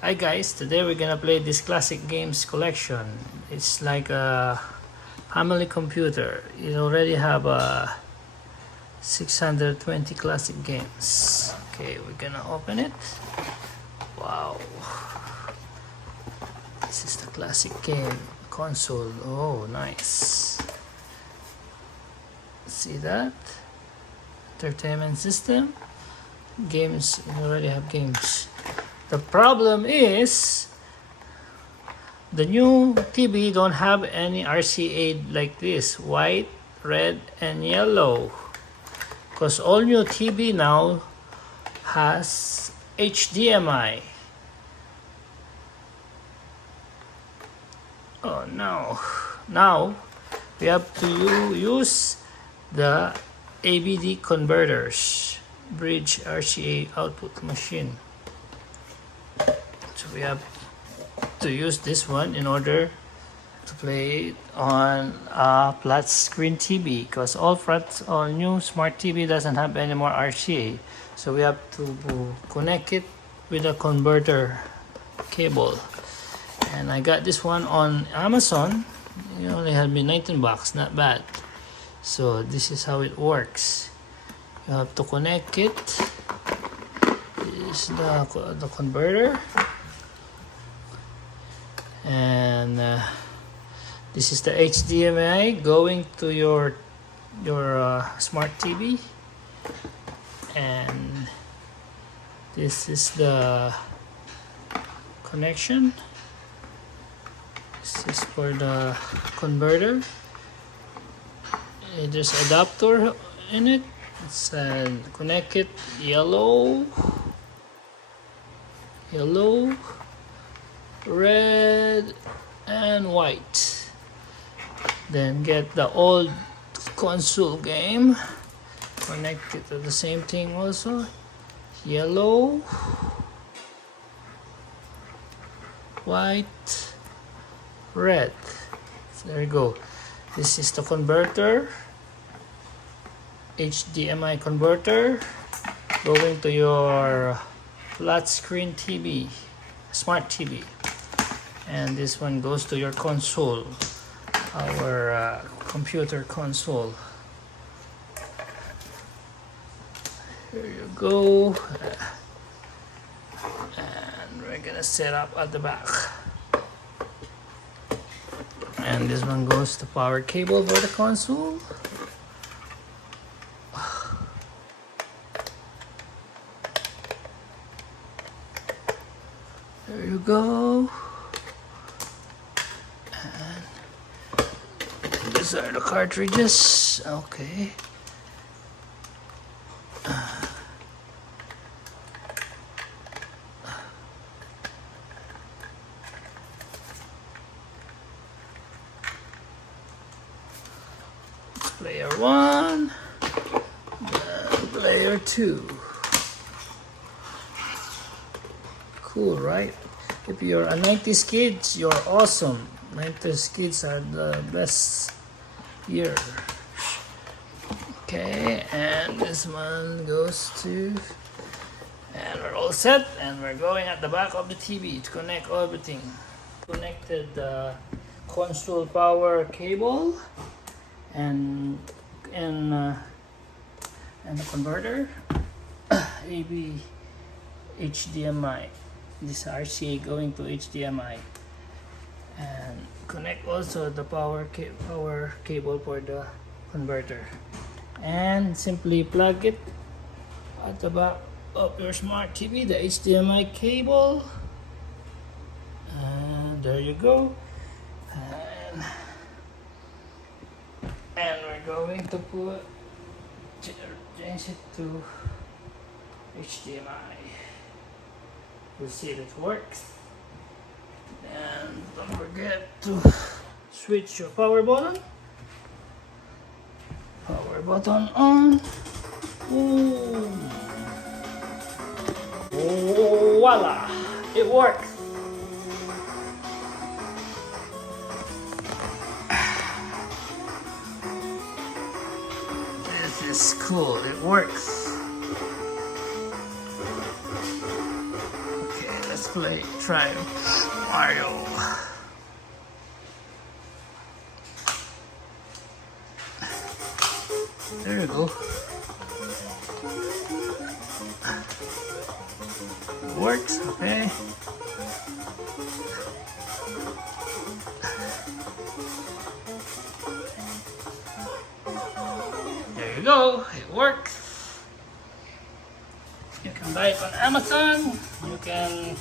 Hi guys, today we're gonna play this classic games collection. It's like a family computer. It already have 620 classic games. Okay, we're gonna open it. Wow, this is the classic game console. Oh, nice. See that? Entertainment system. Games, we already have games. The problem is the new TV don't have any RCA like this, white, red, and yellow. Because all new TV now has HDMI. Oh no. Now we have to use the ABD converters, bridge RCA output machine. So we have to use this one in order to play on a flat screen TV, because all new smart TV doesn't have any more RCA. So we have to connect it with a converter cable. And I got this one on Amazon. It only had me 19 bucks, not bad. So this is how it works. You have to connect it. This is the converter. And this is the HDMI going to your smart TV, and this is the connection. This is for the converter. There's adapter in it. It's connect it yellow, red, and white. Then get the old console game, connect it to the same thing also, yellow, white, red. So there you go. This is the converter, HDMI converter, going to your flat screen TV, smart TV. And this one goes to your console, our computer console. Here you go. And we're gonna set up at the back. And this one goes to power cable for the console. There you go. These are the cartridges. Okay. Player 1 and player 2. Cool, right? If you're a 90s kid, you're awesome. 90s kids are the best year. Okay, and this one goes to, and we're all set, and we're going at the back of the TV to connect everything. Connected the console power cable and the converter, AB HDMI. This RCA going to HDMI, and connect also the power cable for the converter, and simply plug it at the back of your smart TV, the HDMI cable, and there you go. And we're going to change it to HDMI. We'll see if it works. And don't forget to switch your power button. Power button on. Ooh. Voila! It works. This is cool. It works. let's try Mario. There you go. Works, okay. There you go, it works. You can buy it on Amazon. You can